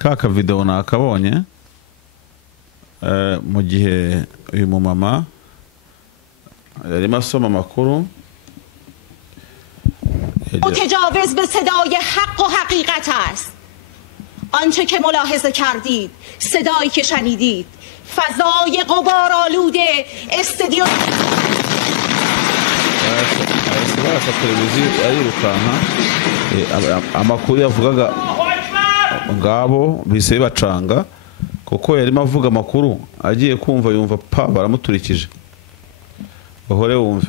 kaka video nakabonye mu gihe uyu mumama yarimo asoma amakuru متجاوز به صدای حق و حقیقت است. آنچه که ملاحظه کردید، صدایی که شنیدید، فضای غبارآلود استودیو amakuru yavugaga ngabo bise bacanga kuko yarimo avuga amakuru agiye kumva yumva pa baramuturikije bahore wumve.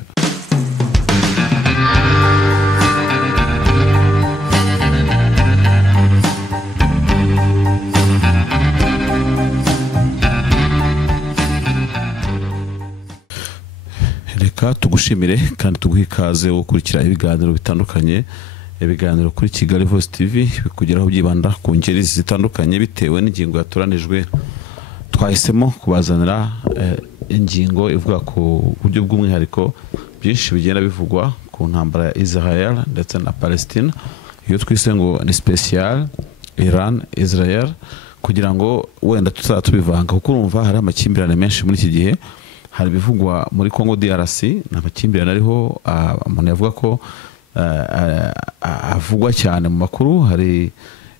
Reka tugushimire kandi tuguhe ikaze wo kurikira ibiganiro bitandukanye, ibiganiro kuri Kigali Voice TV bikugeraho byibanda ku ngeri zitandukanye bitewe n'ingingo yatoranijwe. Twahisemo kubazanira ingingo ivuga ku buryo bw'umwihariko byinshi bigenda bivugwa ku ntambara ya Israel ndetse na Palestine, iyo twise ngo ni special Iran Israel, kugira ngo wenda tuzatubivanga kuko urumva hari amakimbirane menshi muri iki gihe. Hari bivugwa muri Congo DRC n'amakimbirane ariho, umuntu yavuga ko avugwa cyane mu makuru. Hari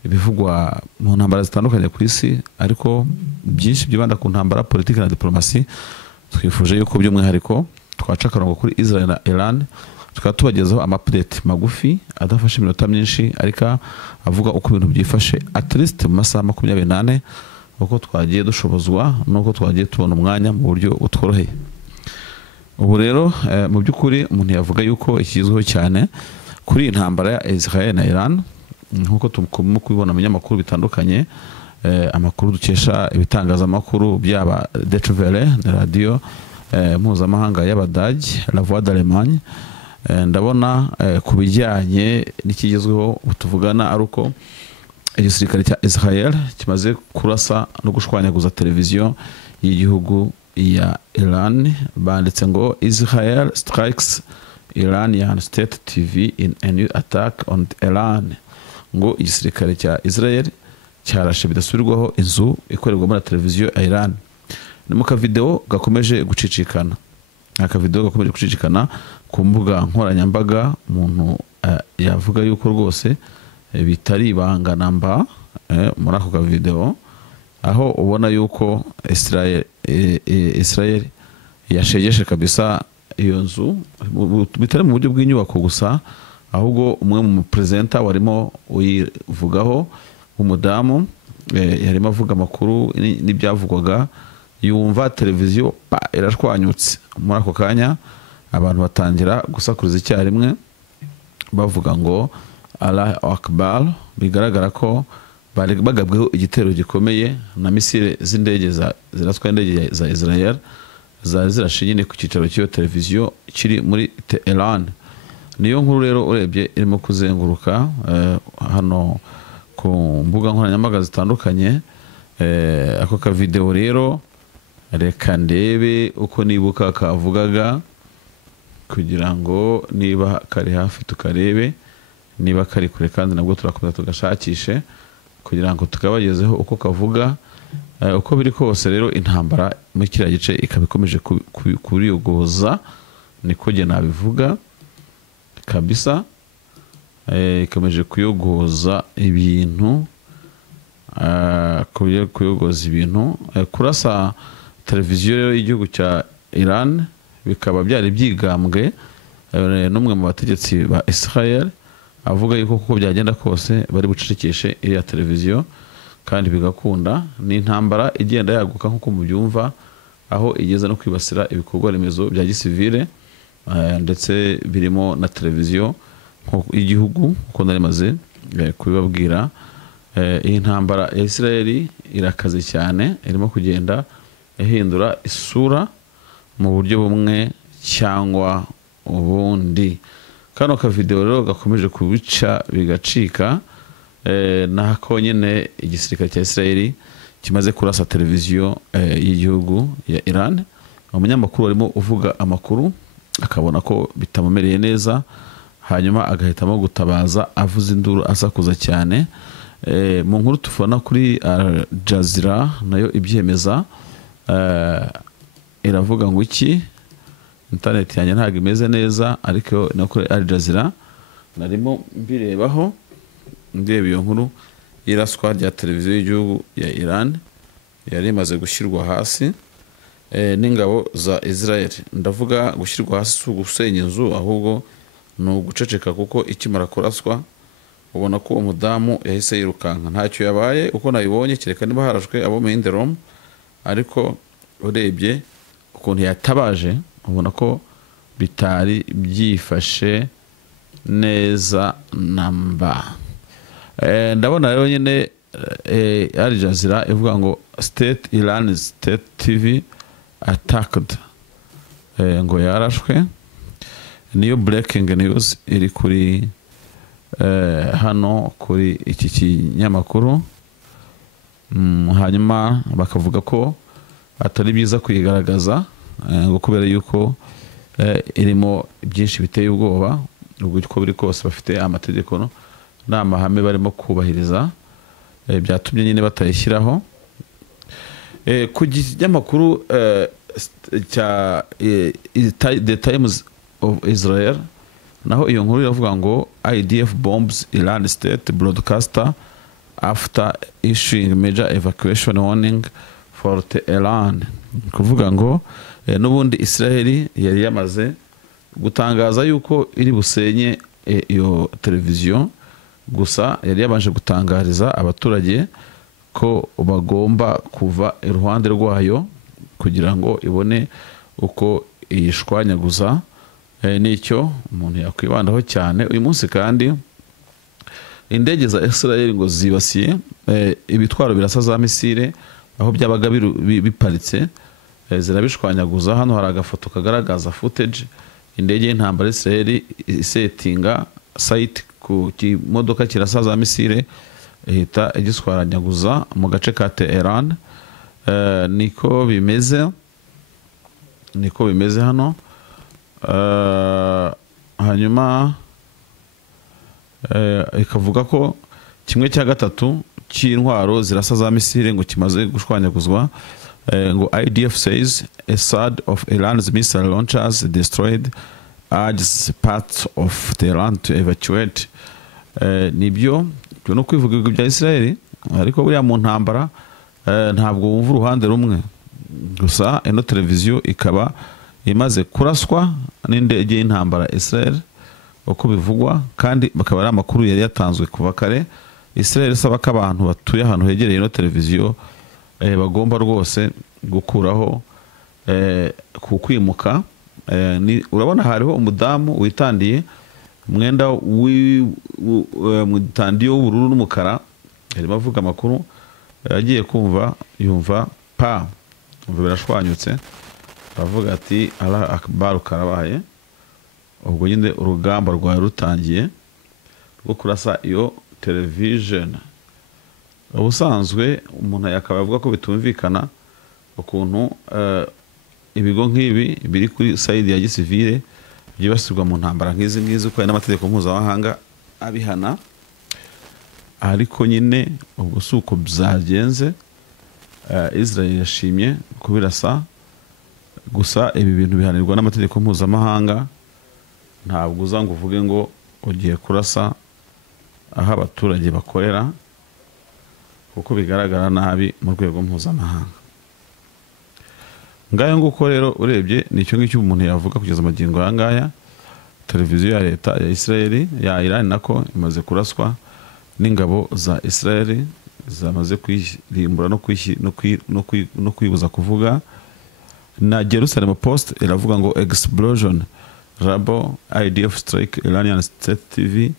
ibivugwa mu ntambara zitandukanye ku isi, ariko byinshi byibanda ku ntambara politiki na diplomasi. Twifuje yuko by'umwihariko twaca akarongo kuri Israel na Iran, tukaba tubagezaho update magufi adafashe iminota myinshi, ariko avuga uko ibintu byifashe at least mu masaha 28 uko twagiye dushobozwa nuko twagiye tubona umwanya mu buryo utworoheye. Ubu rero mu by'ukuri umuntu yavuga yuko ikizweho cyane kuri intambara ya Israel na Iran, nkuko tukomo kubibona mu nyamakuru bitandukanye, amakuru dukesha ibitangazamakuru byaba Deutsche Welle na radio mpuzamahanga y'Abadage La Voix d'Allemagne. Ndabona kubijyanye n'ikigezweho tuvugana ari uko igisirikare cya Israel kimaze kurasa no gushwanyaguza televiziyo y'igihugu ya Iran. Banditse ngo Israel strikes Iranian state TV in a new attack on Iran. Ngo igisirikare cya Israel cyarashe bidasubirwaho inzu ikorerwa muri televiziyo ya Iran. Ni mu video gakomeje gucicikana, aka video gakomeje gucicikana ku mbuga nkoranyambaga. Umuntu yavuga yuko rwose bitari ibanga namba muri ako video, aho ubona yuko Israel yashegeshe kabisa iyo nzu, bitari mu buryo bw'inyubako gusa, ahubwo umwe mu presenter warimo uyivugaho umudamu yarimo avuga amakuru n'ibyavugwaga, yumva televiziyo irashwanyutse. Muri ako kanya abantu batangira gusakuriza icyarimwe bavuga ngo Allah Akbar. Bigaragara ko bari bagabweho igitero gikomeye na misile z'indege ziratwa indege za Israel zari zirashinyine ku cyicaro cy'iyo televiziyo kiri muri Iran. Niyo nkuru rero urebye irimo kuzenguruka hano ku mbuga nkoranyambaga zitandukanye. Ako ka video rero reka ndebe uko nibuka kavugaga, kugira ngo niba kari hafi tukarebe, niba kari kure kandi nabwo turakomeza tugashakishe kugira ngo tukabagezeho uko kavuga. Uko biri kose rero intambara muri kiriya gice ikabikomeje kuriyogoza, niko je nabivuga kabisa. Ikomeje kuyogoza ibintu, kuyogoza ibintu, kurasa televiziyo rero y'igihugu cya Iran bikaba byari byigambwe n'umwe mu bategetsi ba Israel, avuga yuko kuko byagenda kose bari bucecekeshe iriya televiziyo kandi bigakunda. Ni intambara igenda yaguka nkuko mubyumva, aho igeze no kwibasira ibikorwa remezo bya gisivile ndetse birimo na televiziyo y'igihugu uko narimaze kubibabwira. Iyi ntambara ya Israel irakaze cyane, irimo kugenda ihindura isura mu buryo bumwe cyangwa ubundi. Kano ka video rero gakomeje kubica bigacika, nako nyene igisirikare cya Israel kimaze kurasa televiziyo y'igihugu ya Iran. Umunyamakuru arimo uvuga amakuru akabona ko bitamumereye neza, hanyuma agahitamo gutabaza avuza induru asakuza cyane. mu nkuru tubona kuri Al Jazeera nayo ibyemeza, iravuga ngo iki, internet yanjye ntabwo imeze neza ariko no kuri Al Jazeera narimo mbirebaho ndeba iyo nkuru y'iraswa rya televiziyo y'igihugu ya Iran yari imaze gushyirwa hasi n'ingabo za Israel. Ndavuga gushyirwa hasi si ugusenya inzu, ahubwo ni uguceceka, kuko ikimara kuraswa ubona ko umudamu yahise yirukanka, ntacyo yabaye uko nabibonye, kereka niba harashwe abo mu Inderom, ariko urebye ukuntu yatabaje ubona ko bitari byifashe neza namba. Ndabona rero nyine Al Jazeera ivuga ngo Iran State TV attacked, ngo yarashwe. Niyo breaking news iri kuri hano kuri iki kinyamakuru. Hanyuma bakavuga ko atari byiza kuyigaragaza ngo kubera yuko irimo byinshi biteye ubwoba, uko biri kose bafite amategeko n'amahame barimo kubahiriza, byatumye nyine batayishyiraho. Ku kinyamakuru cya The Times of Israel naho iyo nkuru iravuga ngo IDF bombs Iran state broadcaster after issuing major evacuation warning for Tehran. Kuvuga ngo n'ubundi Israeli yari yamaze gutangaza yuko iri busenye iyo televiziyo, gusa yari yabanje gutangariza abaturage ko bagomba kuva iruhande rwayo kugira ngo ibone uko iyishwanyaguza. Nicyo umuntu yakwibandaho cyane uyu munsi. Kandi indege za Israel ngo zibasiye ibitwaro birasa za misile aho byabaga biparitse, zirabishwanyaguza. Hano hari agafoto kagaragaza footage indege y'intambara Israel isetinga site ku kimodoka kirasa za misile, ihita igiswaranyaguza mu gace ka Tehran. Niko bimeze hano. Hanyuma ikavuga ko 1/3 cy'intwaro zirasa za misile ngo kimaze gushwanyaguzwa. Ngo IDF says a third of Iran's missile launchers destroyed, urges parts of Tehran to evacuate. Nibyo no kwivuga bya Israel, ariko buriya mu ntambara ntabwo wumva uruhande rumwe. Gusa ino televiziyo ikaba imaze kuraswa n'indege y'intambara Israel uko bivugwa, kandi bakaba ari amakuru yari yatanzwe kuva kare. Israel isaba ko abantu batuye ahantu hegereye ino televiziyo bagomba rwose gukuraho kwimuka. Urabona hariho umudamu witandiye umwenda w'itandiyo w'ubururu n'umukara, arimo avuga amakuru. Yagiye kumva yumva birashwanyutse, aravuga ati Allah akbar karabaye. Ubwo nyine urugamba rwawe rutangiye rwo kurasa iyo television. Ubusanzwe umuntu yakaba avuga ko bitumvikana ukuntu ibigo nk'ibi biri kuri side ya gisivile byibasirwa mu ntambara nk'izi ngizi, uko n'amategeko mpuzamahanga abihana. Ariko nyine ubwo suko byagenze, Israel yashimye kubirasa, gusa ibi bintu bihanirwa n'amategeko mpuzamahanga. Ntabwo uza ngo uvuge ngo ugiye kurasa aho abaturage bakorera, kuko bigaragara nabi mu rwego mpuzamahanga. Ngayo nguko rero urebye nicyo ngicyo umuntu yavuga kugeza amagingo aya ngaya. Televiziyo ya leta ya Israel ya Iran nako imaze kuraswa n'ingabo za Israel, zamaze kwirimbura no kwibuza kuvuga. Na Jerusalem Post iravuga ngo explosion Rabo IDF strike Iranian State TV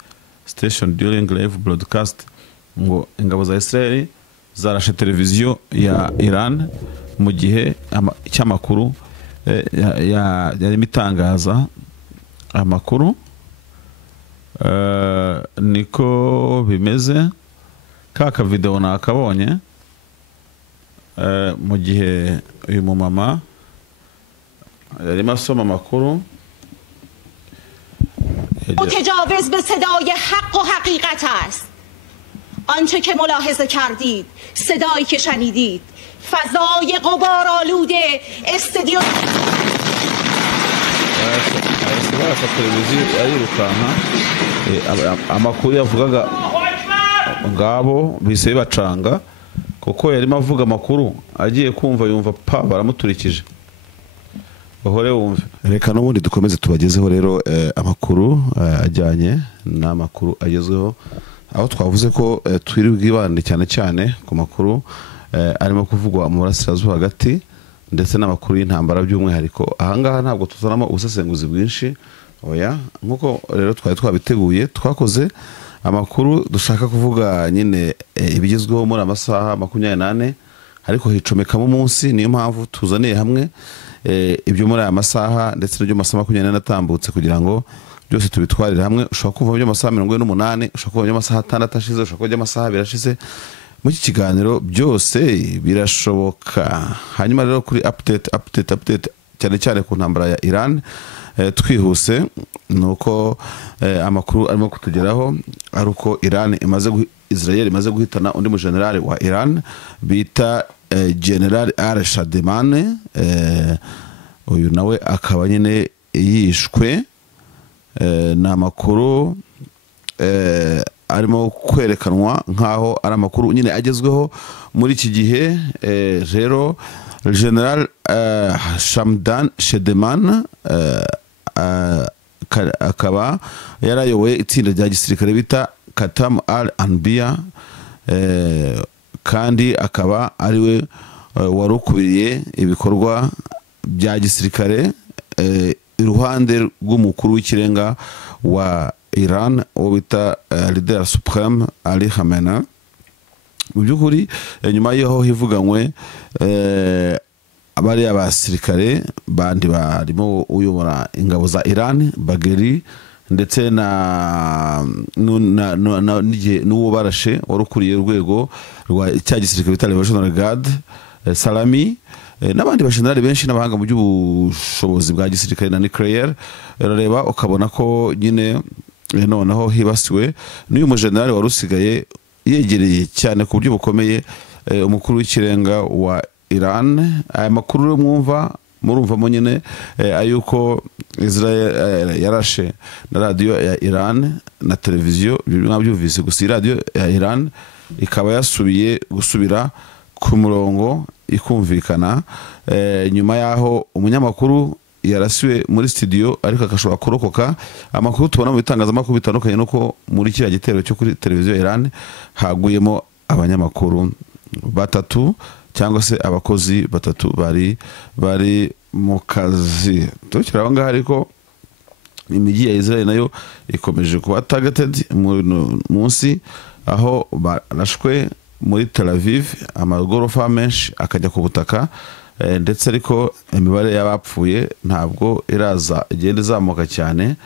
station during live broadcast. Ngo ingabo za Israel zarashe televiziyo ya Iran mu gihe cy'amakuru yarimo itangaza amakuru. Niko bimeze. Kaka video nakabonye mu gihe uyu mumama yarimo asoma amakuru. متجاوز به صدای حق و حقیقت است. آنچه که ملاحظه کردید، صدایی که شنیدید، فضای غبارآلود استادیوم amakuru yavugaga ngabo bise bacanga kuko yarimo avuga amakuru agiye kumva yumva pa baramuturikije bahore wumve. Reka n'ubundi dukomeze tubagezeho rero amakuru ajyanye n'amakuru agezweho, aho twavuze ko twiri bwibande cyane cyane ku makuru arimo kuvugwa mu burasirazuba hagati ndetse n'amakuru y'intambara by'umwihariko. Ahangaha ntabwo tuzanamo ubusesenguzi bwinshi oya, nkuko rero twari twabiteguye twakoze amakuru dushaka kuvuga nyine ibigezweho muri amasaha 24 ariko hicomekamo umunsi, niyo mpamvu tuzaniye hamwe ibyo muri aya masaha ndetse n'ibyo masaha 24 atambutse kugira ngo byose tubitwarire hamwe. Ushobora kuva mu masaha 48, ushobora kuva mu masaha 6 ashize, ushobora kuva mu masaha 2 ashize. Mu iki kiganiro byose birashoboka. Hanyuma rero kuri update cyane cyane ku ntambara ya Iran twihuse nuko amakuru arimo kutugeraho ari uko Israel imaze guhitana undi mu general wa Iran bita General al-Shademane, uyu nawe akaba nyine yishwe. Na makuru arimo kwerekanwa nkaho ari amakuru nyine agezweho muri iki gihe. Rero General Shamdan Shademane akaba yarayoboye itsinda rya gisirikare bita Qatam al-Anbiya, kandi akaba ariwe warukubiriye ibikorwa bya gisirikare iruhande rw'umukuru w'ikirenga wa Iran uwo bita Leader Supreme Ali Khamenei. Mu by'ukuri nyuma y'aho hivuganywe abari abasirikare bandi barimo uyobora ingabo za Iran Bagheri ndetse n'uwo barashe warukuriye urwego rwa cya gisirikare bita Revolutionary Guard Salami n'abandi bashinzwe benshi n'abahanga mu by'ubushobozi bwa gisirikare na nuclear. Reba ukabona ko nyine noneho hibasiwe n'uyu mu general warusigaye yegereye cyane ku buryo bukomeye umukuru w'ikirenga wa Iran. Aya makuru murumvamo nyine ayuko Israel yarashe na radio ya Iran na televiziyo mwabyumvise, gusa radio ya Iran ikaba yasubiye gusubira ku murongo ikumvikana nyuma yaho umunyamakuru yarasiwe muri studio ariko akashobora kurokoka. Amakuru tubona mu bitangazamakuru bitandukanye nuko muri kiriya gitero cyo kuri televiziyo Iran haguyemo abanyamakuru 3 cyangwa se abakozi 3 bari mu kazi. Tukira ngaha ariko imijyi ya Israel nayo ikomeje kuba targeted munsi, aho barashwe muri Tel Aviv amagorofa menshi akajya ku butaka, ndetse ariko imibare y'abapfuye ntabwo igenda izamuka cyane.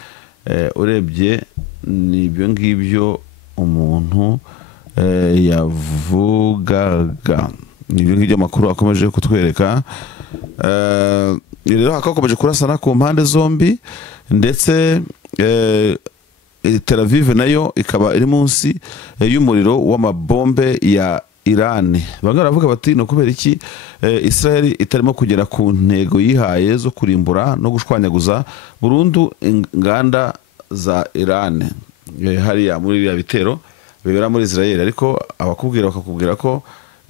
Urebye nibyo ngibyo umuntu yavugaga, nibyo ngibyo amakuru akomeje kutwereka. Rero hakakomeje kurasana ku mpande zombi, ndetse Tel Aviv nayo ikaba iri munsi y'umuriro w'amabombe ya Iran. Bamwe baravuga bati no kubera iki Israel itarimo kugera ku ntego yihaye zo kurimbura no gushwanyaguza burundu inganda za Iran hariya muri ya bitero bibera muri Israel. Ariko abakubwira bakakubwira ko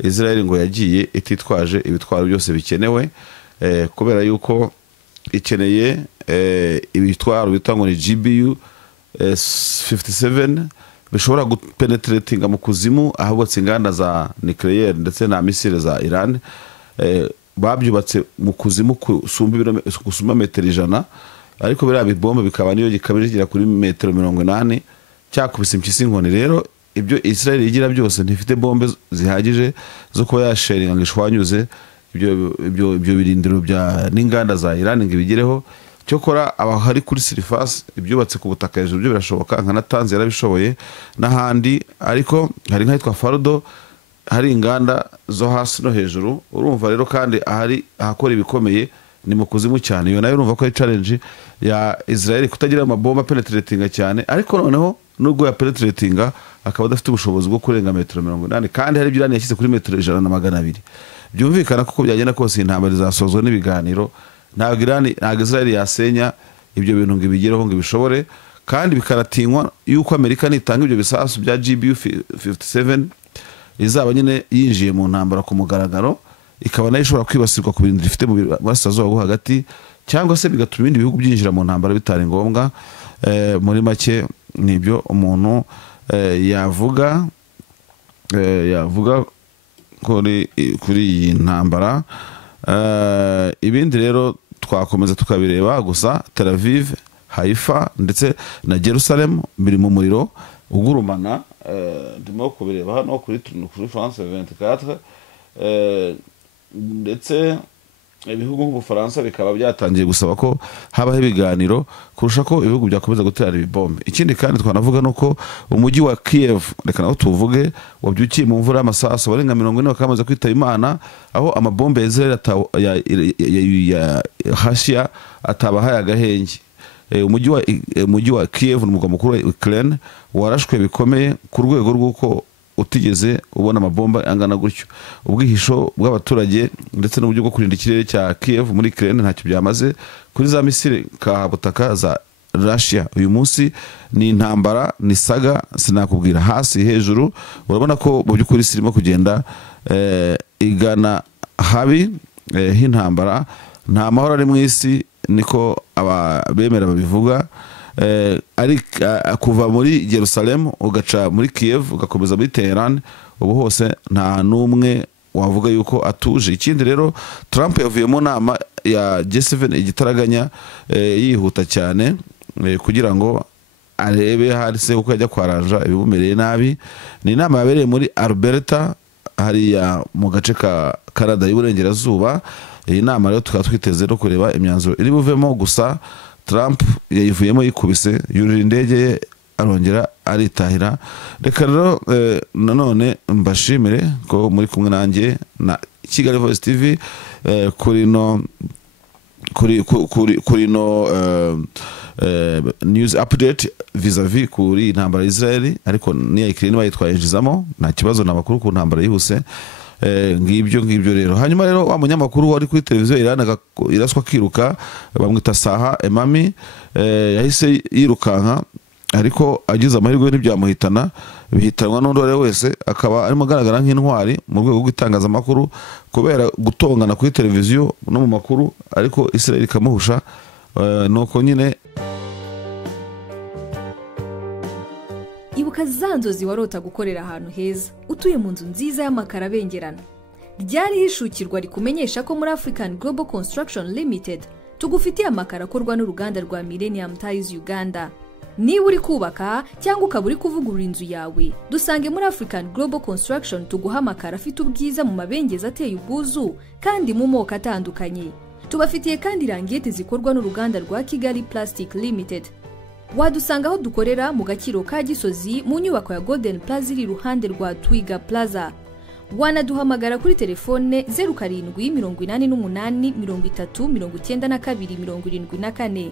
Israel ngo yagiye ititwaje ibitwaro byose bikenewe, kubera yuko ikeneye ibitwaro bitangwa ni GBU 57 bishobora gupenetratinga mu kuzimu ahubatse inganda za nuclear ndetse na misile za Iran. Babyubatse mu kuzimu kusumba metero 100, ariko biriya bibombe bikaba niyo gikabije kuri metero 80 cyakubise impyisi inkoni. Rero ibyo Israel igira byose ntifite bombe zihagije zo kuba yasharinga ngo ishwanyuze ibyo birindiro bya n'inganda za Iran ngo ibigereho. Cyokora abahari kuri surface ibyubatse ku butaka hejuru byo birashoboka, nka Natanz yarabishoboye n'ahandi, ariko hari nk'ahitwa Fardo hari inganda zo hasi no hejuru. Urumva rero kandi ahakora ibikomeye ni mu kuzimu cyane. Iyo nayo urumva ko ari challenge ya Israel kutagira amabomba penetrating cyane, ariko noneho nubwo ya penetratinga akaba adafite ubushobozi bwo kurenga metero 80 kandi hari Irani yashyize kuri metero 100 byumvikana ko byagenda kose intambara izasozwa n'ibiganiro ntabwo Israel yasenya ibyo bintu ngo ibigereho ngo ibishobore kandi bikaratinywa yuko Amerika nitanga ibyo bisasu bya GBU 57 izaba nyine yinjiye mu ntambara ku mugaragaro ikaba nayo ishobora kwibasirwa ku bintu bifite mu burasirazuba bwo hagati cyangwa se bigatuma ibindi bihugu byinjira mu ntambara bitari ngombwa. Muri make nibyo umuntu yavuga kuri iyi ntambara. Ibindi rero twakomeza tukabireba gusa Tel Aviv, Haifa ndetse na Jerusalem biri mu muriro ugurumana. Ndimo kubireba hano kuri France 24 ndetse ibihugu nk'Ubufaransa bikaba byatangiye gusaba ko habaho ibiganiro kurusha ko ibihugu byakomeza gutera ibibombe. Ikindi kandi twanavuga nuko umujyi wa Kiev reka naho tuvuge wabyukiye mu mvura y'amasasu barenga 40 bakamaze kwitaba Imana aho amabombe ya Israel ya Russia atabahaye agahenge. Umujyi wa Kiev n'umugwa mukuru wa Ukraine warashwe bikomeye ku rwego rw'uko utigeze ubona amabomba angana gutyo. Ubwihisho bw'abaturage ndetse n'uburyo bwo kurinda ikirere cya Kiev muri Ukraine ntacyo byamaze kuri za misile kahabutaka za Russia. Uyu munsi ni intambara ni saga sinakubwira hasi hejuru. Urabona ko mu by'ukuri sirimo kugenda igana habi h'intambara. Nta mahoro ari mu isi niko abemera babivuga. Ari kuva muri Jerusalem ugaca muri Kiev ugakomeza muri Tehran ubu hose nta numwe wavuga yuko atuje. Ikindi rero Trump yavuye mu nama ya G7 igitaraganya yihuta cyane kugira ngo arebe harise uko yajya kwaranja ibibumereye nabi. Ni inama yabereye muri Alberta hariya mu gace ka Canada y'uburengerazuba. Iyi nama rero tukaba twiteze no kureba imyanzuro iri buvemo gusa Trump yayivuyemo yikubise yurira indege ye arongera aritahira. Reka rero nanone mbashimire ko muri kumwe nanjye na Kigali Voice TV kuri no news update vis-a-vis kuri intambara ya Israel ariko niya Ukraine bayitwayinjizamo nta kibazo n'amakuru ku ntambara yihuse. Ngibyo rero hanyuma rero wa munyamakuru wari kuri televiziyo iraswa kiruka bamwita Saha Emami yahise yirukanka ariko agize amahirwe n'ibyamuhitana bihitanwa n'undi wese akaba arimo agaragara nk'intwari mu rwego rw'itangazamakuru kubera gutongana kuri televiziyo no mu makuru ariko Israel ikamuhusha nuko nyine. Ibuka za nzozi warota gukorera ahantu heza utuye mu nzu nziza y'amakaro abengerana. Ryari hishukirwa rikumenyesha ko muri African Global Construction Limited tugufitiye amakaro akorwa n'uruganda rwa Millennium Tiles Uganda. Niba uri kubaka cyangwa ukaba uri kuvugurura inzu yawe dusange muri African Global Construction tuguha amakaro afite ubwiza mu mabengeza ateye ubwuzu kandi mu moko atandukanye. Tubafitiye kandi rangete zikorwa n'uruganda rwa Kigali Plastic Limited. Wadusanga aho dukorera mu Gakiro ka Gisozi mu nyubako ya Golden Plaza iri ruhande rwa Twiga Plaza. Wanaduhamagara kuri telefone 0788309274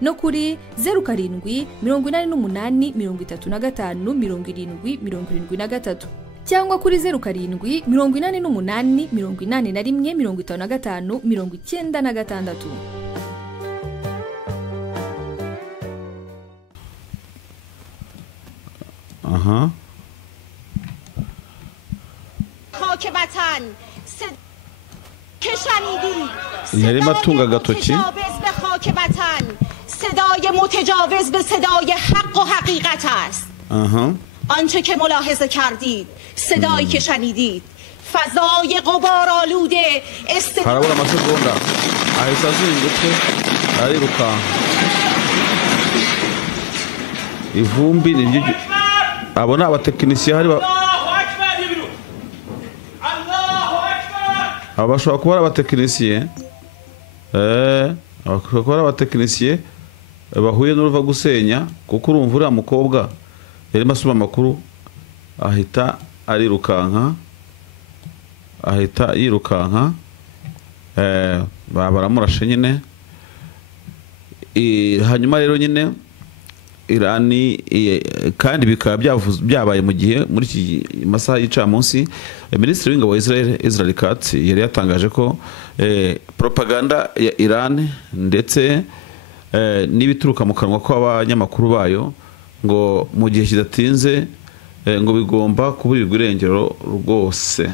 no kuri 0788357073 cyangwa kuri 0788815596. خاک وطن که شنیدید یعنی ما تونگا گاتوچی متجاوز به خاک وطن صدای متجاوز به صدای حق و حقیقت است. آنچه که ملاحظه کردید صدایی که شنیدید فضای غبارآلوده Harabura amasegonda ahita azungutse ariruka ivumbi nibyo abona abatekinisiye hari abashobora kuba abatekinisiye abatekinisiye bahuye n'uruva gusenya kuko urumva uriya mukobwa yarimo asoma amakuru ahita arirukanka ahita yirukanka baramurashe nyine hanyuma rero nyine Irani kandi bikaba byabaye mu gihe muri iki masaha y'icamunsi Minisitiri w'ingabo wa Israel Katz yari yatangaje ko propaganda ya Iran ndetse n'ibituruka mu kanwa kw'abanyamakuru bayo ngo mu gihe kidatinze ngo bigomba kuburirwa irengero rwose.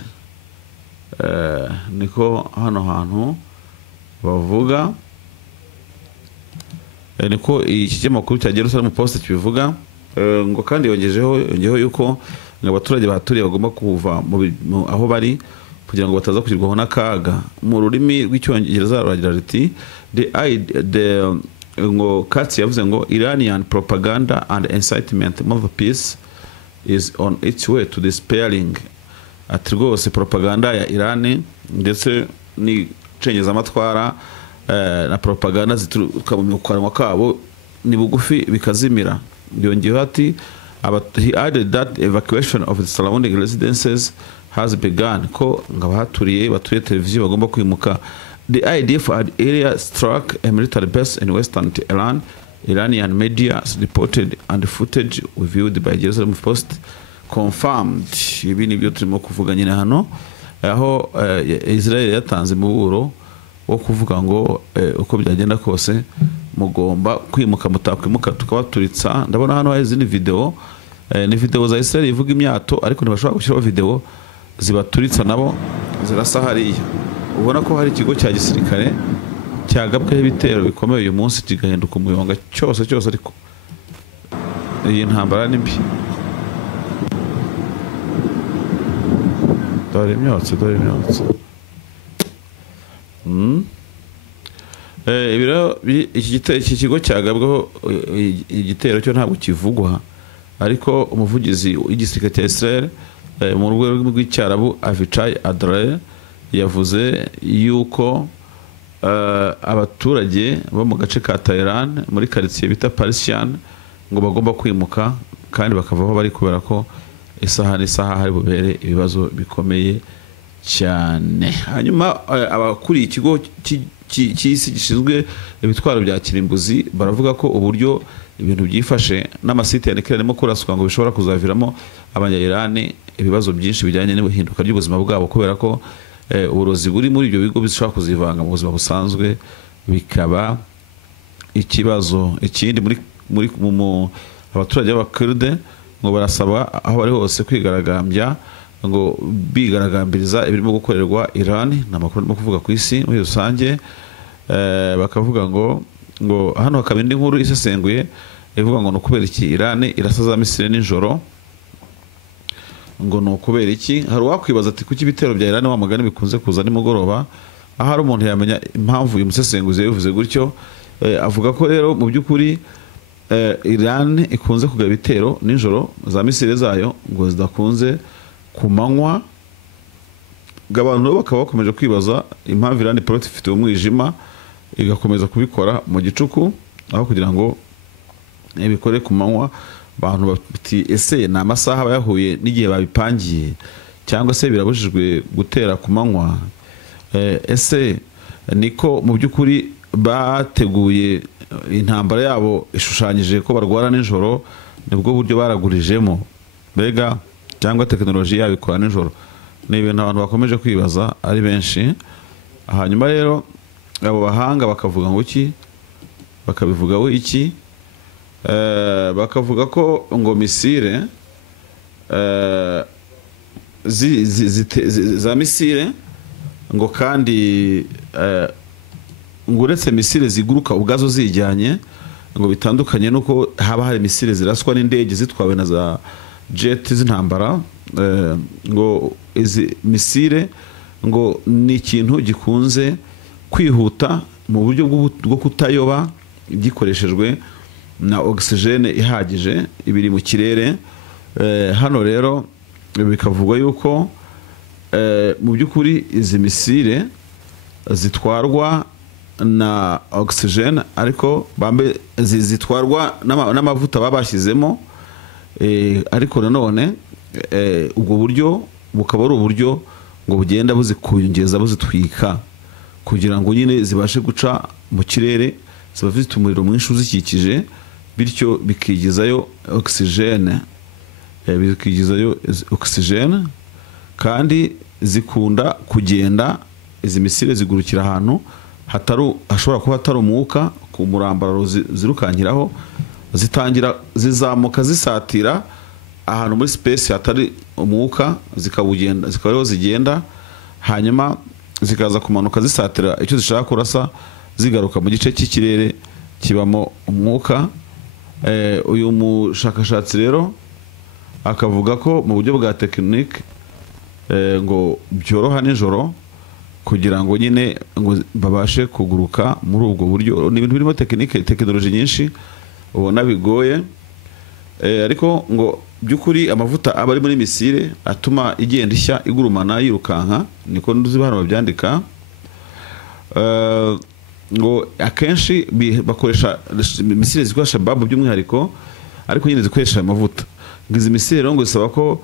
Niko hano hantu bavuga, niko iki kinyamakuru cya Jerusalem Post kibivuga, ngo kandi yongeyeho yuko abaturage bahaturiye bagomba kuva aho bari kugira ngo bataza kugirwaho n'akaga. Mu rurimi rw'icyongereza ruragira riti ngo Katz yavuze ngo Iranian propaganda and incitement of peace is on its way to despairing. Ati rwose propaganda ya Irani ndetse n'icengezamatwara na propaganda zituruka mu kanwa kabo ni bugufi bikazimira. Yongeyeho ati he added that evacuation of the surrounding residences has begun, ko ngabahaturiye baturiye televiziyo bagomba kwimuka. The IDF had area struck a military base in western Iran. Iranian media reported and footage reviewed by Jerusalem Post confirmed. Ibi nibyo turimo kuvuga nyine hano, aho Israel yatanze muburo wo kuvuga ngo uko byagenda kose mugomba kwimuka, mutakwimuka tukabaturitsa. Ndabona hano hari izindi video, ni video za Israel ivuga imyato ariko ntibashobora gushyiraho video zibaturitsa nabo zirasa hariya. Ubona ko hari ikigo cya gisirikare cyagabweho ibitero bikomeye uyu munsi kigahinduka umuyonga cyose. Ariko iyi ntambara ni mbi. Dore imyotsi. Iki kigo cyagabweho igitero cyo ntabwo kivugwa, ariko umuvugizi w'igisirikare cya Israel mu rwego rw'icyarabu Avichai Adler yavuze yuko abaturage bo mu gace ka Tehran muri quartier bita Parisian ngo bagomba kwimuka kandi bakava aho bari kubera ko isaha hari bubere ibibazo bikomeye cyane. Hanyuma abakuriye ikigo cy'isi gishinzwe ibitwaro bya kirimbuzi baravuga ko uburyo ibintu byifashe n'amasite ya nuclear arimo kuraswa ngo bishobora kuzaviramo abanya-Iran ibibazo byinshi bijyanye n'ihinduka ry'ubuzima bwabo, kubera ko uburozi buri muri ibyo bigo bishobora kuzivanga mu buzima busanzwe bikaba ikibazo. Ikindi muri abaturage b'Abakurde ngo barasaba aho bari hose kwigaragambya, ngo bigaragambiriza ibirimo gukorerwa Iran. N'amakuru arimo kuvuga ku isi muri rusange, bakavuga ngo hano hakaba indi nkuru isesenguye ivuga ngo nukubera iki Iran irasa za misile nijoro, ngo nukubera iki. Hari wakwibaza ati kuki ibitero bya Iran wa magana bikunze kuza nimugoroba. Aho hari umuntu yamenya impamvu uyu musesenguzi yavuze gutyo. Avuga ko rero mu by'ukuri Iran ikunze kugaba ibitero nijoro, za misile zayo ngo zidakunze ku manywa. Abantu bakaba bakomeje kwibaza impamvu Iran Prot ifite umwijima igakomeza kubikora mu gicuku aho kugira ngo ibikore ku manywa. Abantu bati ese ni amasaha bayahuye n'igihe babipangiye cyangwa se birabujijwe gutera ku manywa? Ese niko mu by'ukuri bateguye intambara yabo ishushanyije ko barwara nijoro, nibwo buryo baragurijemo mbega, cyangwa tekinoloji yabo ikora nijoro? Ni ibintu abantu bakomeje kwibaza ari benshi. Hanyuma rero abo bahanga bakavuga ngo iki, bakabivugaho iki? Bakavuga ko ngo misile za misile ngo kandi ngo uretse misile ziguruka ubwazo zijyanye, ngo bitandukanye nuko haba hari misile ziraswa n'indege zitwawe na za jet z'intambara. Ngo izi misile ngo ni ikintu gikunze kwihuta mu buryo bwo kutayoba gikoreshejwe na oxygene ihagije ibiri mu kirere. Hano rero bikavugwa yuko mu by'ukuri izi misile zitwarwa na oxygene, ariko bambe zitwarwa n'amavuta babashyizemo, ariko nanone ubwo buryo bukaba ari uburyo ngo bugenda buzikuyongeza buzitwika kugira ngo nyine zibashe guca mu kirere. Ziba zifite umuriro mwinshi uzikikije bityo bikigizayo oxygene kandi zikunda kugenda. Izi misile zigurukira ahantu hashobora kuba hatari umwuka ku murambararo zirukankiraho, zizamuka zisatira ahantu muri space hatari umwuka, zikaba zigenda, hanyuma zikaza kumanuka zisatira icyo zishaka kurasa, zigaruka mu gice cy'ikirere kibamo umwuka. Uyu mushakashatsi rero akavuga ko mu buryo bwa tekinike ngo byoroha nijoro kugira ngo nyine ngo babashe kuguruka muri ubwo buryo. Ni ibintu birimo tekinoloji nyinshi ubona bigoye, ariko ngo by'ukuri amavuta aba ari muri misile atuma igenda ishya igurumana yirukanka, niko nduzi hano babyandika. Ngo akenshi bakoresha misile zikoresha babu by'umwihariko, ariko nyine zikoresha amavuta. Ngizi misile rero ngo zisaba ko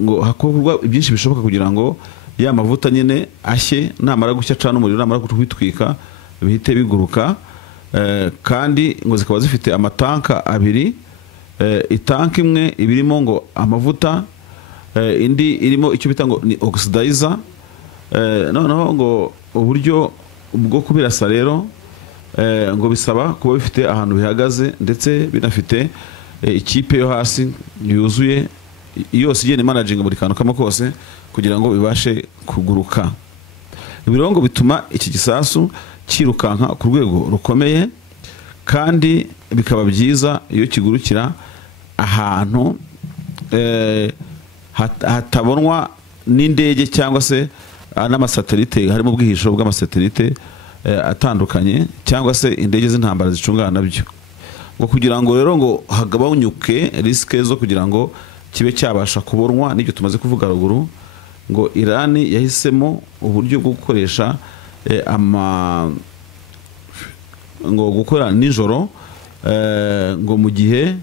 ngo hakorwa byinshi bishoboka kugira ngo ya mavuta nyine ashye, namara gushya cana umuriro, namara kubitwika bihite biguruka. Kandi ngo zikaba zifite amatanka abiri, itanka imwe ibirimo ngo amavuta, indi irimo icyo bita ngo ni oxidizer. Noneho ngo uburyo bwo kubirasa rero ngo bisaba kuba bifite ahantu bihagaze, ndetse binafite ikipe yo hasi yuzuye yose igenda managing buri kantu kamwe kose kugira ngo bibashe kuguruka. Ibi rero ngo bituma iki gisasu kirukanka ku rwego rukomeye, kandi bikaba byiza iyo kigurukira ahantu hatabonwa n'indege cyangwa se n'amasatelite, harimo ubwihisho bw'amasatelite atandukanye, cyangwa se indege z'intambara zicungana nabyo, ngo kugira ngo rero ngo hagabanyuke risike zo kugira ngo kibe cyabasha kubonwa n'ibyo tumaze kuvuga ruguru. Ngo Iran yahisemo uburyo bwo gukoresha ngo gukora nijoro, ngo mu gihe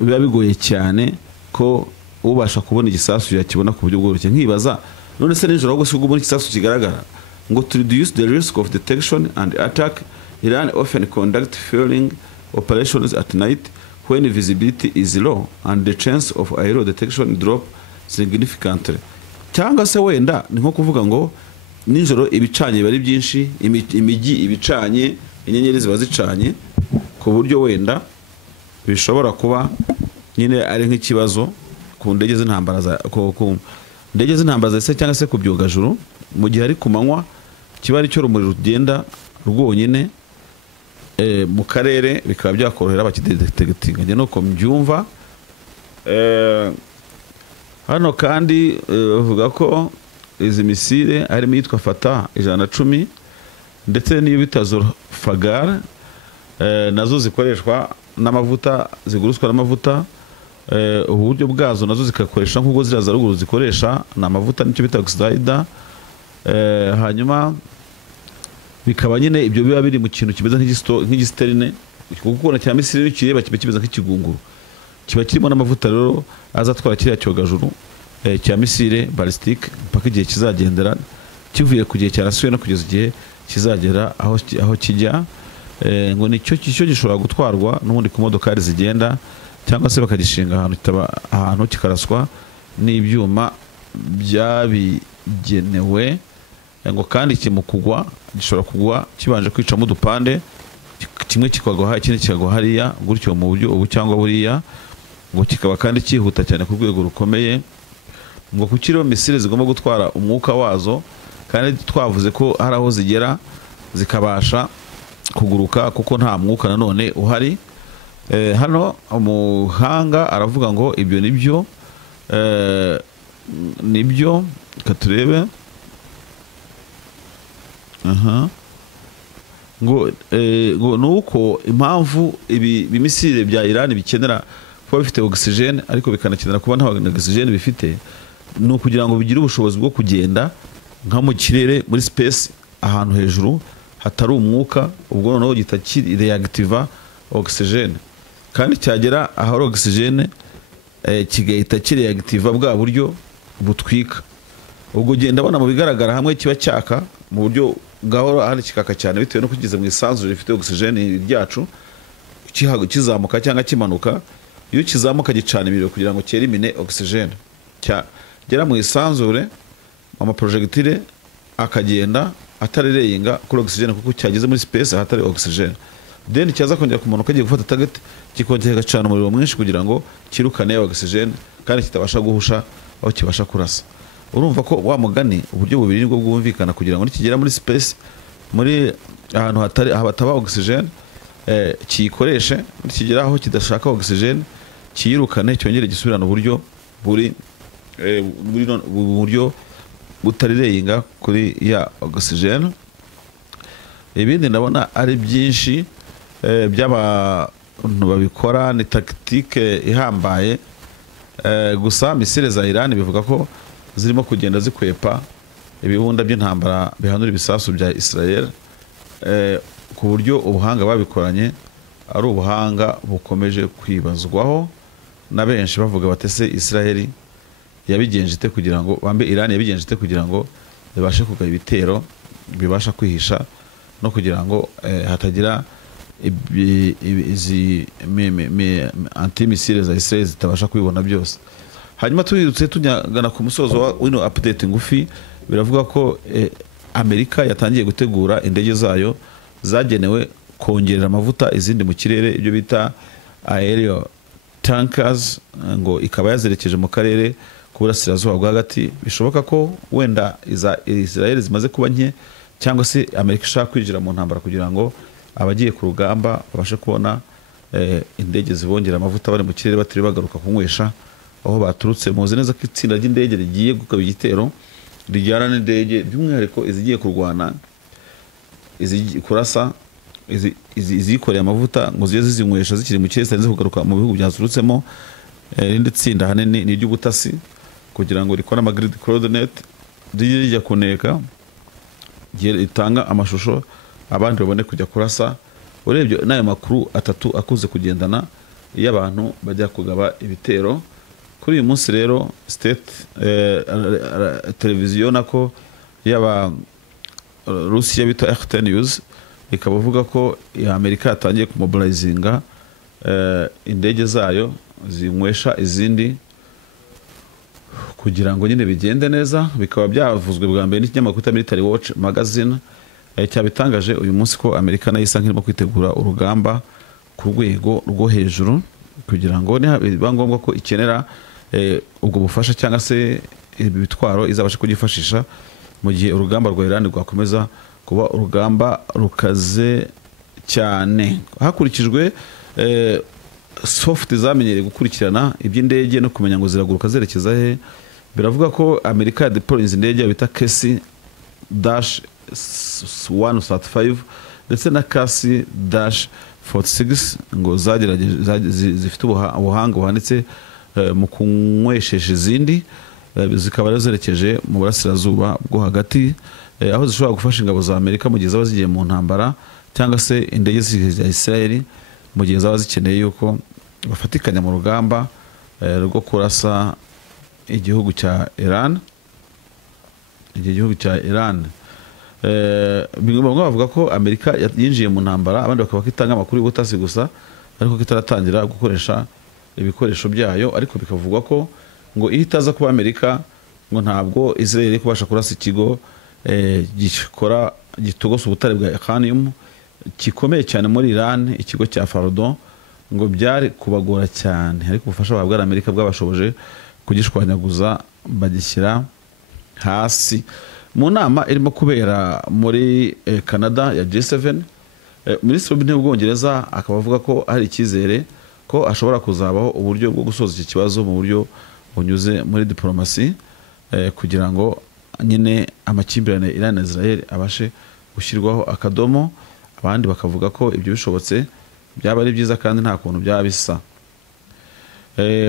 biba bigoye cyane ko ubasha kubona igisasu yakibona ku buryo bworoshye. Nkibaza none se nijoro ahubwo si ubwo muri igisasu kigaragara. Ngo to reduce the risk of detection and attack, Iran often conduct failing operations at night when visibility is low and the chance of aerial detection drop significantly. Cyangwa se wenda ni nko kuvuga ngo nijoro ibicanye bari byinshi, imijyi ibicanye, inyenyeri ziba zicanye, ku buryo wenda bishobora kuba nyine ari nk'ikibazo ku ndege z'intambara ku ndege z'intambara zese, cyangwa se ku byogajuru mu gihe ari ku manywa kiba ari cyo rumuri rugenda rwonyine mu karere, bikaba byakorohera abakidetegitinga nuko mbyumva. Hano kandi bavuga ko izi misile harimo yitwa Fatah 110 ndetse n'iyo bita Zulfagar, nazo zikoreshwa n'amavuta, ziguruswa n'amavuta. Uburyo bwazo nazo zikakoresha nk'ubwo ziraza ruguru zikoresha n'amavuta, nicyo bita oxidizer. Hanyuma bikaba nyine ibyo biba biri mu kintu kimeze nk'igisiterine, kuko cya misile kireba kiba kimeze nk'ikigunguru, kiba kirimo n'amavuta rero azatwara kiriya cyogajuru cya misile ballistique mpaka igihe kizagendera, kivuye ku gihe cyarasuye no kugeza igihe kizagera aho kijya. Ngo nicyo gishobora gutwarwa n'ubundi ku modokari zigenda, cyangwa se bakagishinga ahantu kikaraswa n'ibyuma byabigenewe. Ngo kandi kimukugwa gishobora kugwa kibanje kwicamo udupande, kimwe kikagwa ikindi kikagwa hariya, gutyo mu buryo ubu cyangwa buriya. Ngo kikaba kandi cyihuta cyane ku rwego rukomeye. Ngo kukiriho misile zigomba gutwara umwuka wazo, kandi twavuze ko hari aho zigera zikabasha kuguruka kuko nta mwuka nanone uhari. Hano umuhanga aravuga ngo ibyo nibyo katurebe. Ngo nuko impamvu ibi misile bya Iran bikenera kuba bifite oxygene ariko bikanakenera kuba nta oxygene bifite, ni ukugira ngo bigire ubushobozi bwo kugenda nka mu kirere muri space ahantu hejuru hatari umwuka, ubwo noneho gihita kireactiva oxygene, kandi cyagera ahari oxygene kigahita kireactiva bwa buryo butwika. Ubwo ugenda abona mu bigaragara hamwe kiba cyaka mu buryo gahoro, ahandi kikaka cyane bitewe no kugeza mu isanzure rifite oxygene ryacu, kizamuka cyangwa kimanuka, iyo kizamuka gicana imiriro kugira ngo cyerimine oxygene, gera mu isanzure amaprojectile akagenda atarereyinga kuri oxygene kuko cyageze muri space ahatari oxygene, then cyaza kongera kumanuka giye gufata target kikongera gacana umuriro mwinshi kugira ngo kirukane oxygene kandi kitabasha guhusha aho kibasha kurasa. Urumva ko wa mugani uburyo bubiri nibwo bwumvikana kugira ngo nikigera muri space, muri ahantu hatari ahataba oxygene, kiyikoreshe, nikigera aho kidashaka oxygene kiyirukane cyongere gisubirana uburyo buri buryo butarereyinga kuri ya oxygene. Ibindi ndabona ari byinshi by'abantu babikora, ni tactique ihambaye. Gusa misile za Iran bivuga ko zirimo kugenda zikwepa ibihunda by'intambara bihanura ibisasu bya Israel, ku buryo ubuhanga babikoranye ari ubuhanga bukomeje kwibazwaho na benshi, bavuga batese Israel yabigenje ite kugira ngo Iran yabigenje ite kugira ngo bibashe kugaba ibitero bibasha kwihisha no kugira ngo hatagira izi anti-missile za Israel zitabasha kwibona byose. Hanyuma tuyirutse tunyagana ku musozo wa wino update ngufi, biravuga ko Amerika yatangiye gutegura indege zayo zagenewe kongerera amavuta izindi mu kirere, ibyo bita aerial tankers, ngo ikaba yazerekeje mu karere k'uburasirazuba bwa hagati. Bishoboka ko wenda Israel zimaze kuba nke cyangwa se Amerika ishaka kwinjira mu ntambara kugira ngo abagiye ku rugamba babashe kubona indege zibongera amavuta bari mu kirere batari bagaruka kunywesha aho baturutse. Muzi neza ko itsinda ry'indege rigiye gukaba igitero rijyana n'indege by'umwihariko izigiye kurwana, kurasa, izikoreye amavuta ngo ziye zizinywesha zikiri mu kirere zitarinze kugaruka mu bihugu byaturutsemo. Irindi tsinda hanini ni iry'ubutasi kugira ngo rikore amagrid coordinate rijya kuneka itanga amashusho abandi babone kujya kurasa. Urebye n'ayo makuru atatu akuze kugendana y'abantu bajya kugaba ibitero. Kuri uyu munsi rero state televiziyo nako yaba Russia bita RT News ikaba ivuga ko Amerika yatangiye kumobilizinga indege zayo zinywesha izindi kugira ngo nyine bigende neza. Bikaba byavuzwe bwa mbere n'ikinyamakuru Military Watch magazine cyabitangaje uyu munsi ko Amerika nayo isa nk'irimo kwitegura urugamba ku rwego rwo hejuru kugira ngo niba ngombwa ko ikenera ubwo bufasha cyangwa se ibitwaro izabasha kugifashisha mu gihe urugamba rwa Iran rwakomeza kuba urugamba rukaze cyane. Hakurikijwe soft zamenyereye gukurikirana iby'indege no kumenya ngo ziraguruka zerekeza he, biravuga ko Amerika ya deploying indege bita KC-135 ndetse na KC-46 ngo zifite ubuhanga buhanitse mu kunyweshesha izindi, zikaba zerekeje mu burasirazuba bwo hagati, aho zishobora gufasha ingabo za Amerika mu gihe zaba zigiye mu ntambara cyangwa se indege za Israel mu gihe zaba zikeneye yuko bafatikanya mu rugamba rwo kurasa igihugu cya Iran. Bamwe bavuga ko Amerika yinjiye mu ntambara, abandi bakaba kitanga amakuru y'ubutasi gusa ariko kitaratangira gukoresha ibikoresho byayo. Ariko bikavugwa ko ngo ihitaza kuba Amerika ngo ntabwo Israel iri kubasha kurasa ikigo gikora gitogose ubutare bwa uranium gikomeye cyane muri Iran, ikigo cya Fordo, ngo byari kubagora cyane, ariko ubufasha bwa Amerika bwabashoboje kugishwanyaguza bagishyira hasi. Mu nama irimo kubera muri Canada ya G7, Minisitiri w'Intebe w'Ubwongereza akaba avuga ko hari icyizere ko ashobora kuzabaho uburyo bwo gusoza iki kibazo mu buryo bunyuze muri diplomasi, kugira ngo nyine amakimbirane Iran na Israel abashe gushyirwaho akadomo. Abandi bakavuga ko ibyo bishobotse byaba ari byiza kandi nta kuntu byaba bisa.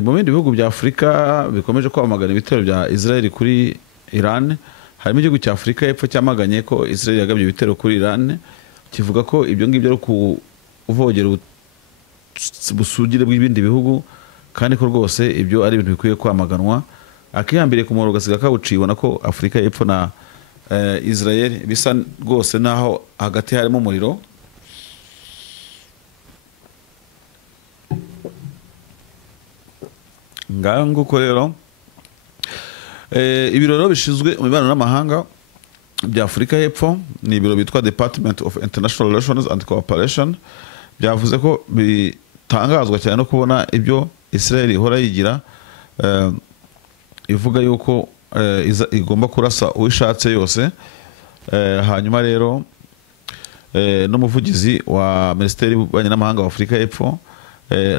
Mu bindi bihugu bya Afurika bikomeje kwamagana ibitero bya Israel kuri Iran, harimo igihugu cya Afurika y'Epfo cyamaganye ko Israel yagabye ibitero kuri Iran, kivuga ko ibyo ngibyo ari kuvogera ubusugire bw'ibindi bihugu kandi ko rwose ibyo ari ibintu bikwiye kwamaganwa. Akihambiriye ku murongo gasiga kawucibona ko Afurika y'Epfo na Israel bisa rwose naho hagati harimo umuriro. nguko rero ibiro bishinzwe imibano n'amahanga bya Afurika y'Epfo ni ibiro bitwa Department of International Relations and Cooperation, byavuze ko bitangazwa cyane no kubona ibyo Israel ihora yigira, ivuga yuko igomba kurasa uwishatse yose. Hanyuma rero n'umuvugizi wa Minisiteri y'Ububanyi n'Amahanga wa Afurika y'Epfo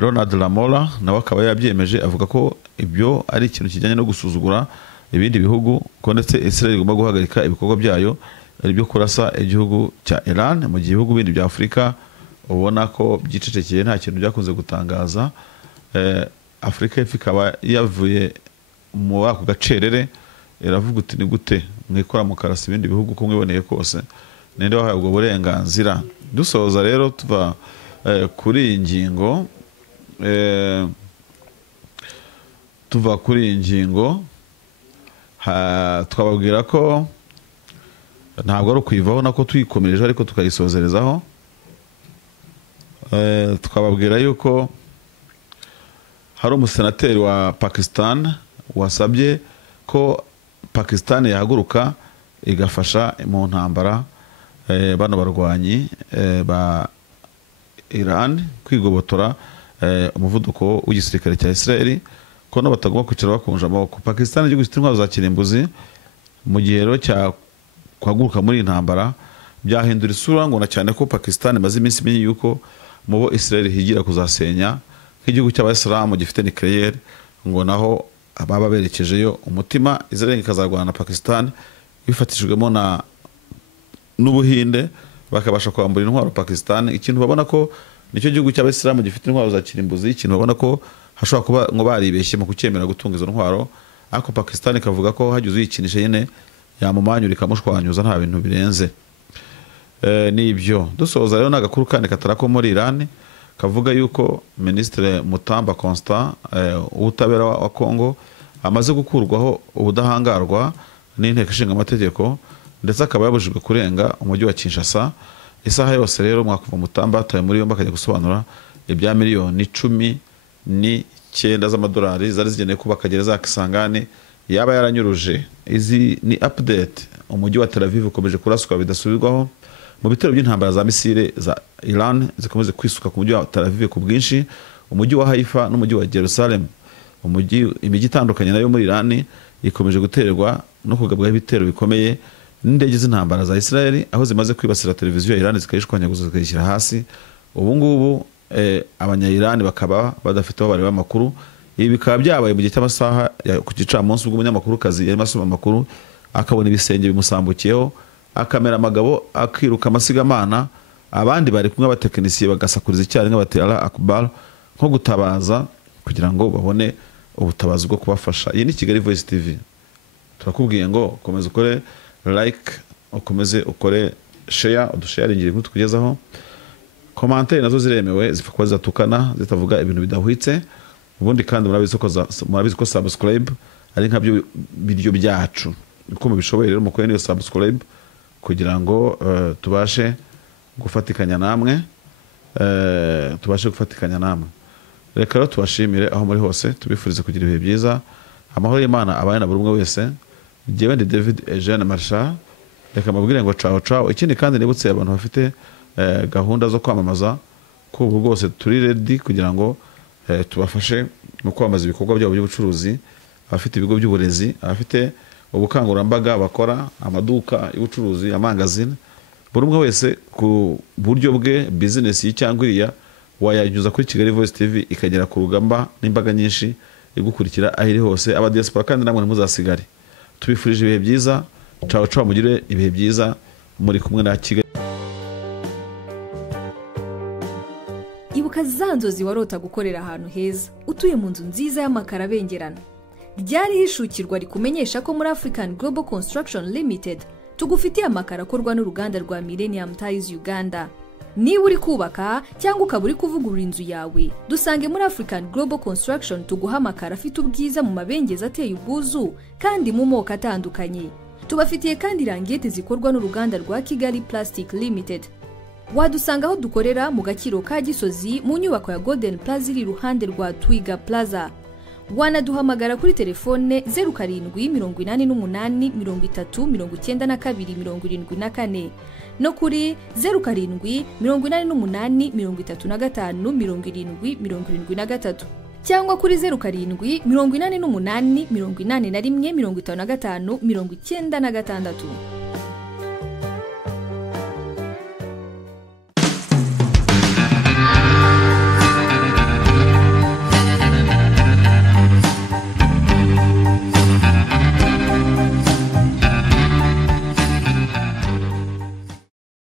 Ronald Lamola nawe akaba yabyemeje, avuga ko ibyo ari ikintu kijyanye no gusuzugura ibindi bihugu, ko ndetse Israel igomba guhagarika ibikorwa byayo ari byo kurasa igihugu cya Iran mu gihugu bindi bya Afurika ubona ko byicecekeye nta kintu byakunze gutangaza. Afurika y'Epfo ikaba yavuye mu ako gacerere, iravuga uti ni gute mwikora mukarasa ibindi bihugu ko mwiboneye kose, ninde wahaye ubwo burenganzira? Dusoza rero tuva kuri iyi ngingo, twababwira ko ntabwo ari ukwivaho nako tuyikomereje ariko tukayisozerezaho. Twababwira yuko hari umusenateri wa Pakistan wasabye ko Pakistan yahaguruka igafasha mu ntambara bano barwanyi ba Iran kwigobotora umuvuduko w'igisirikare cya Israel, ko no batagomba kwicara bakunja amaboko. Pakistan igihugu gifite intwaro za kirimbuzi, mu gihe rero cya kwaguruka muri intambara byahindura isura, ngo na cyane ko Pakistan imaze iminsi minini yuko mubo Israel higira kuzasenya nk'igihugu cy'Abayisilamu gifite nucleaire, ngo naho ababa berekejeyo umutima Israel ikazarwana na Pakistan bifatishijwemo n'Ubuhinde, bakabasha kwambura intwaro Pakistan. Ikintu babona ko nicyo gihugu cy'Abayisilamu gifite intwaro za kirimbuzi, ikintu babona ko hashobora kuba ngo baribeshye mu kucyemera gutunga izo ntwaro, ariko Pakistan ikavuga ko hagize uyikinisha nyine yamumanyura ikamushwanyuza nta bintu birenze. Nibyo dusoza rero n'agakuru kandi katarako muri Iran kavuga yuko Ministre Mutamba Constant ubutabera wa Congo amaze gukurwaho ubudahangarwa n'inteko ishinga amategeko, ndetse akaba yabujijwe kurenga umujyi wa Kinshasa isaha yose. Rero mwakuva Mutamba ataye muri yombi akajya gusobanura ibya miliyoni 19 z'amadolari zari zigeneye kubaka gereza ya Kisangani yaba yaranyuruje. Izi ni update. Umujyi wa Tel Aviv ukomeje kuraswa bidasubirwaho mu bitero by'intambara za misile za Iran zikomeze kwisuka ku mujyi wa Tel Aviv ku bwinshi. Umujyi wa Haifa n'umujyi wa Jerusalem, imijyi itandukanye nayo muri Iran ikomeje guterwa no kugabwaho ibitero bikomeye n'indege z'intambara za Israel, aho zimaze kwibasira televiziyo ya Iran zikayishwanyaguza zikayishyira hasi. Ubu ngubu abanya-Iran bakaba badafite aho bareba amakuru. Ibi bikaba byabaye mu gihe cy'amasaha ku gicamunsi ubwo umunyamakuru kazi yarimo asoma amakuru akabona ibisenge bimusambukiyeho, akamera amagabo akiruka amasigamana, abandi bari kumwe abatekinisiye bagasakuriza icyarimwe batera akbar nko gutabaza kugira ngo babone ubutabazi bwo kubafasha. Iyi ni Kigali Voice TV, turakubwiye ngo komeza ukore like, ukomeze ukore share, udusharingire inkuru tukugezaho. Commentaire nazo ziremewe, zipfa kuba zatukana zitavuga ibintu bidahwitse. Ubundi kandi murabizi ko subscribe ari nkabyo biryo byacu, uko mubishoboye rero mukore niyo subscribe kugira ngo tubashe gufatikanya namwe, Reka rero tubashimire aho muri hose, tubifurize kugira ibihe byiza, amahoro y'Imana abane na buri umwe wese. Jewe ndi David Eugene Marshal, reka mabwire ngo ciao ciao. Ikindi kandi nibutse abantu bafite gahunda zo kwamamaza ko ubu rwose turi ready kugira ngo tubafashe mu kwamamaza ibikorwa byabo by'ubucuruzi, abafite ibigo by'uburezi, abafite ubukangurambaga bakora, amaduka y'ubucuruzi, amangazine. Buri umwe wese ku buryo bwe business cyangwa iriya wayanyuza kuri Kigali Voice TV ikagera ku rugamba n'imbaga nyinshi igukurikira aho iri hose. Aba diaspora kandi namwe ntimuzasigare. Tubifurije ibihe byiza, ciao ciao, mugire ibihe byiza muri kumwe na Kigali. Ibuka za nzozi warota gukorera ahantu heza, utuye mu nzu nziza y'amakaro abengerana. Ryari hishukirwa rikumenyesha ko muri African Global Construction Limited tugufitiye amakaro akorwa n'uruganda rwa Millennium Tiles Uganda. Niba uri kubaka cyangwa ukaba uri kuvugurura inzu yawe, dusange muri African Global Construction tuguha amakaro afite ubwiza mu mabengeza ateye ubwuzu kandi mu moko atandukanye. Tubafitiye kandi rangete zikorwa n'uruganda rwa Kigali Plastic Limited. Wadusanga aho dukorera mu Gakiro ka Gisozi mu nyubako ya Golden Plaza iri ruhande rwa Twiga Plaza. wanaduhamagara kuri telefone 0788309274 no kuri 0788357073 cyangwa kuri 0788815596.